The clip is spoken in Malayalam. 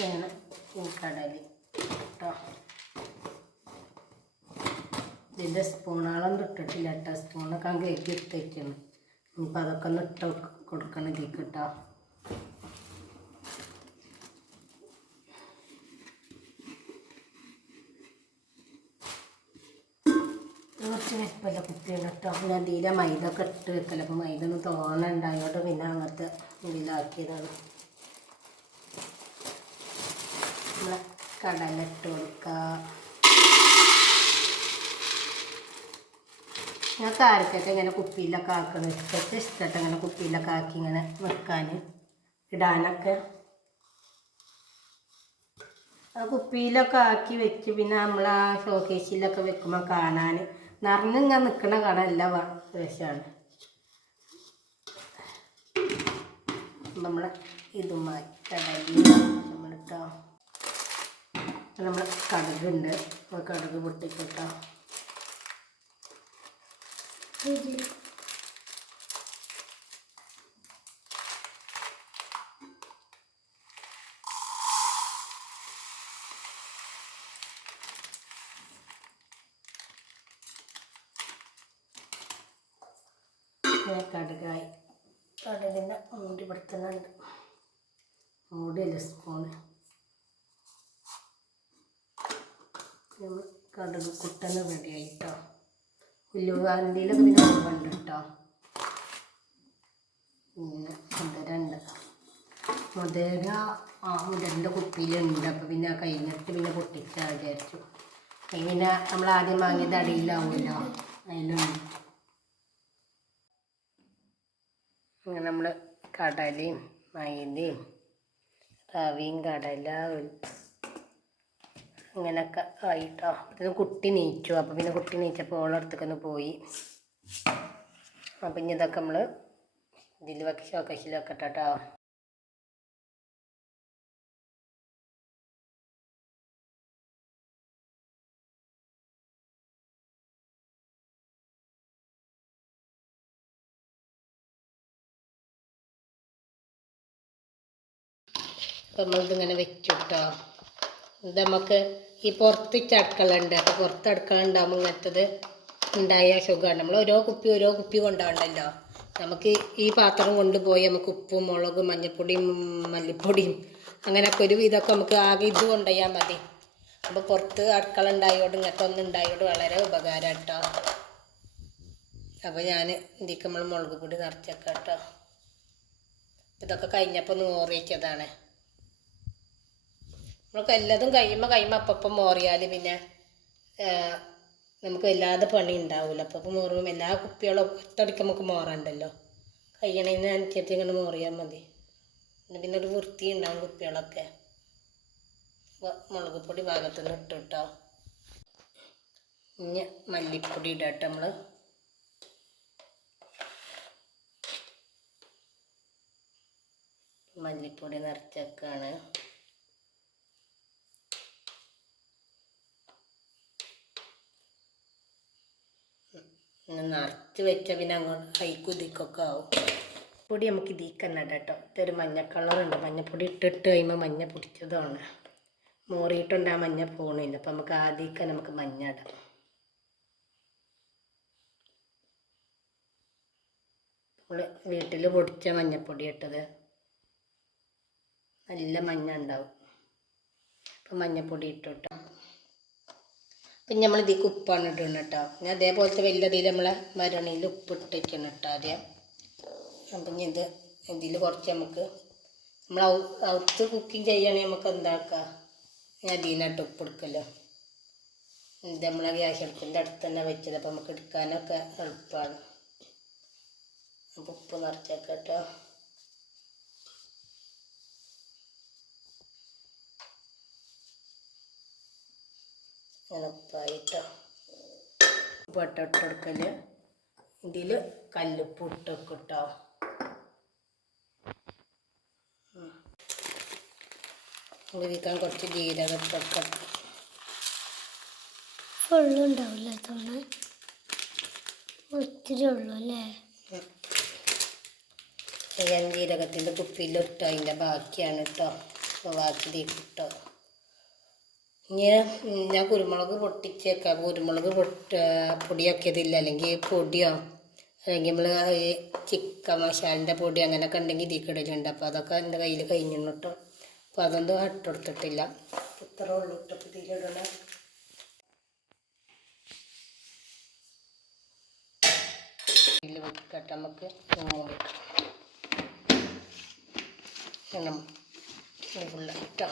ഒക്കെയാണ് കൂട്ടടൽ കേട്ടോ. ഇതിന്റെ സ്പൂണാളം തൊട്ടിട്ടില്ല കേട്ടോ. സ്പൂണൊക്കെ അങ്ങ് കഴുകി എടുത്തേക്കാണ്. ഇനിയിപ്പോൾ അതൊക്കെ ഒന്ന് ഇട്ട് കൊടുക്കണം ഇതിൽ കേട്ടോ. കുറച്ച് വെപ്പല്ല കുത്തിയാണ് കേട്ടോ. ഞാൻ തീരെ മൈദ ഒക്കെ ഇട്ട് വെക്കല. അപ്പോൾ മൈദ ഒന്ന് തോന്നണ്ടായോട്ട് പിന്നെ അങ്ങനത്തെ ഇതിലാക്കിയതാണ്. നമ്മളെ കടല കൊടുക്കുക ഞങ്ങൾക്ക് കാരക്കൊക്കെ ഇങ്ങനെ കുപ്പിയിലൊക്കെ ആക്കണം ഇഷ്ടത്തെ ഇഷ്ടമായിട്ട് ഇങ്ങനെ കുപ്പിയിലൊക്കെ ആക്കി ഇങ്ങനെ വെക്കാൻ ഇടാനൊക്കെ. ആ കുപ്പിയിലൊക്കെ ആക്കി വെച്ച് പിന്നെ നമ്മൾ ആ ഷോക്കേസിലൊക്കെ വെക്കുമ്പോൾ കാണാൻ നിറഞ്ഞിങ്ങനെ നിൽക്കണ കാണാൻ എല്ലാ രസമാണ് നമ്മളെ ഇതുമായി കടലിൽ നമ്മളിട്ടോ നമ്മൾ കടുകുണ്ട്. അപ്പോൾ കടുക് പൊട്ടിക്കൊട്ടാം. കടുകായി. കടുകിന്റെ മൂടി പെടുത്തുന്നുണ്ട് മൂടിയല്ല സ്പൂണ് നമ്മൾ കടുക് കുട്ടന് റെഡിയായി കേട്ടോ ഉല്ലുകാന്തിയിലൊക്കെ പിന്നെ ഉണ്ട് കേട്ടോ പിന്നെ മുതിരണ്ട് മുതിര ആ മുതിരന്റെ കുപ്പിയിലുണ്ട്. അപ്പോൾ പിന്നെ കഴിഞ്ഞിട്ട് പിന്നെ പൊട്ടിച്ചാൽ വിചാരിച്ചു. പിന്നെ നമ്മൾ ആദ്യം വാങ്ങിയത് അടിയിലാവുമല്ലോ. അതിലുണ്ട്. അങ്ങനെ നമ്മൾ കടലയും മൈദയും റവിയും കടല അങ്ങനെയൊക്കെ ആയിട്ടോ. ഇത് കുട്ടി നീച്ചു. അപ്പോൾ പിന്നെ കുട്ടി നീച്ചപ്പോൾ ഓളടുത്തേക്കൊന്ന് പോയി. അപ്പം ഇനി ഇതൊക്കെ നമ്മൾ ഇതിൽ വെക്കി കശിലോ ഒക്കെ ഇട്ടോ അപ്പം നമ്മളിതിങ്ങനെ വെച്ചു കേട്ടോ നമുക്ക് ഈ പുറത്ത് ചടക്കളുണ്ട് അപ്പോൾ പുറത്ത് അടുക്കള ഉണ്ടാകുമ്പോൾ ഇങ്ങനത്തത് ഉണ്ടായ സുഖമാണ്. നമ്മൾ ഓരോ കുപ്പി ഓരോ കുപ്പി കൊണ്ടാവണ്ടല്ലോ നമുക്ക് ഈ പാത്രം കൊണ്ടുപോയി നമുക്ക് ഉപ്പും മുളകും മഞ്ഞൾപ്പൊടിയും മല്ലിപ്പൊടിയും അങ്ങനെയൊക്കെ ഒരു വിധമൊക്കെ നമുക്ക് ആകെ ഇത് കൊണ്ടുപോയാൽ മതി. അപ്പോൾ പുറത്ത് അടുക്കള ഉണ്ടായോണ്ട് ഇങ്ങനത്തെ ഒന്നും ഉണ്ടായോട് വളരെ ഉപകാരം കേട്ടോ അപ്പോൾ ഞാൻ ഇതിക്ക് നമ്മൾ മുളക് പൊടി നിറച്ചേക്കാം കേട്ടോ ഇതൊക്കെ കഴിഞ്ഞപ്പോൾ ഒന്ന് ഓറി നമുക്ക് എല്ലാതും കഴിയുമ്പോൾ കഴിയുമ്പോൾ അപ്പം മോറിയാൽ പിന്നെ നമുക്ക് വല്ലാതെ പണി ഉണ്ടാവില്ല അപ്പം മോറും എല്ലാ കുപ്പികളും ഒറ്റടിക്ക് നമുക്ക് മോറണ്ടല്ലോ. കഴിയണതിന് അനുസരിച്ച് ഇങ്ങനെ മോറിയാൽ മതി. പിന്നെ ഒരു വൃത്തി ഉണ്ടാവും കുപ്പികളൊക്കെ. മുളക് പൊടി ഭാഗത്ത് നിന്ന് ഇട്ട് കേട്ടോ ഇനി മല്ലിപ്പൊടി ഇടാം കേട്ടോ നമ്മൾ മല്ലിപ്പൊടി നിറച്ചേക്കാണ് പിന്നെ നിറച്ച് വെച്ചാൽ പിന്നെ അങ്ങോട്ട് കൈക്കും ഇതിക്കൊക്കെ ആവും. പൊടി നമുക്ക് ഇതിക്കന്നെ കേട്ടോ ഇതൊരു മഞ്ഞ കളറുണ്ട് മഞ്ഞപ്പൊടി ഇട്ടിട്ട് കഴിയുമ്പോൾ മഞ്ഞ പൊടിച്ചതാണ്. മോറിയിട്ടുണ്ട് ആ മഞ്ഞ പോണില്ല. അപ്പം നമുക്ക് ആദ്യമൊക്കെ നമുക്ക് മഞ്ഞ ഇടാം. വീട്ടിൽ പൊടിച്ച മഞ്ഞപ്പൊടി ഇട്ടത് നല്ല മഞ്ഞ ഉണ്ടാവും. അപ്പം മഞ്ഞപ്പൊടി ഇട്ടു കേട്ടോ പിന്നെ നമ്മൾ ഇതിലേക്ക് ഉപ്പാണ് ഇടണം കേട്ടോ. ഞാൻ അതേപോലത്തെ വലിയ ഇതിൽ നമ്മൾ മരണിയിൽ ഉപ്പ് ഇട്ടിരിക്കണം കേട്ടോ ആദ്യം. അപ്പം ഇനി ഇത് ഇതിൽ കുറച്ച് നമുക്ക് നമ്മൾ ഔത്ത് കുക്കിംഗ് ചെയ്യുകയാണെങ്കിൽ നമുക്ക് എന്താക്കാം ഞാൻ അതിനായിട്ട് ഉപ്പ് എടുക്കല്ലോ. ഇത് നമ്മളെ ഗ്യാസ് അടുപ്പിന്റെ അടുത്ത് തന്നെ വെച്ചത്. അപ്പം നമുക്ക് എടുക്കാനൊക്കെ എളുപ്പമാണ്. ഉപ്പ് നിറച്ചേക്കാം കേട്ടോ. അങ്ങനെ ഉപ്പായിട്ടോ പൊട്ട ഇട്ടെടുക്കൽ ഇതിൽ കല്ലുപ്പ് ഇട്ട് വെക്കും കേട്ടോ ഇതിക്കാൻ കുറച്ച് ജീരകത്തൊക്കെ ഇട്ടൊക്കെ ഫുള്ളുണ്ടാവില്ല തോണ ഒത്തിരി ഉള്ളു അല്ലേ ഞാൻ ജീരകത്തിന്റെ കുപ്പിയിലിട്ടോ. അതിന്റെ ബാക്കിയാണ് കേട്ടോ ബാക്കി തീ കിട്ടോ ഇനി ഞാൻ കുരുമുളക് പൊട്ടിച്ചേക്കാം. കുരുമുളക് പൊട്ട പൊടിയാക്കിയതില്ല. അല്ലെങ്കിൽ പൊടിയോ അല്ലെങ്കിൽ നമ്മൾ ചിക്കൻ മസാലിന്റെ പൊടി അങ്ങനെയൊക്കെ ഉണ്ടെങ്കിൽ ഇതിൽ അപ്പോൾ അതൊക്കെ എന്റെ കയ്യിൽ കഴിഞ്ഞു അപ്പോൾ അതൊന്നും ഇട്ടെടുത്തിട്ടില്ല ഇത്ര ഉള്ളു ഇട്ടപ്പോൾ ഇതിലിടണേ ഇതിൽ വെക്കട്ടെ. നമുക്ക് മൂടിക്കാം ഫുള്ള് ഇട്ടോ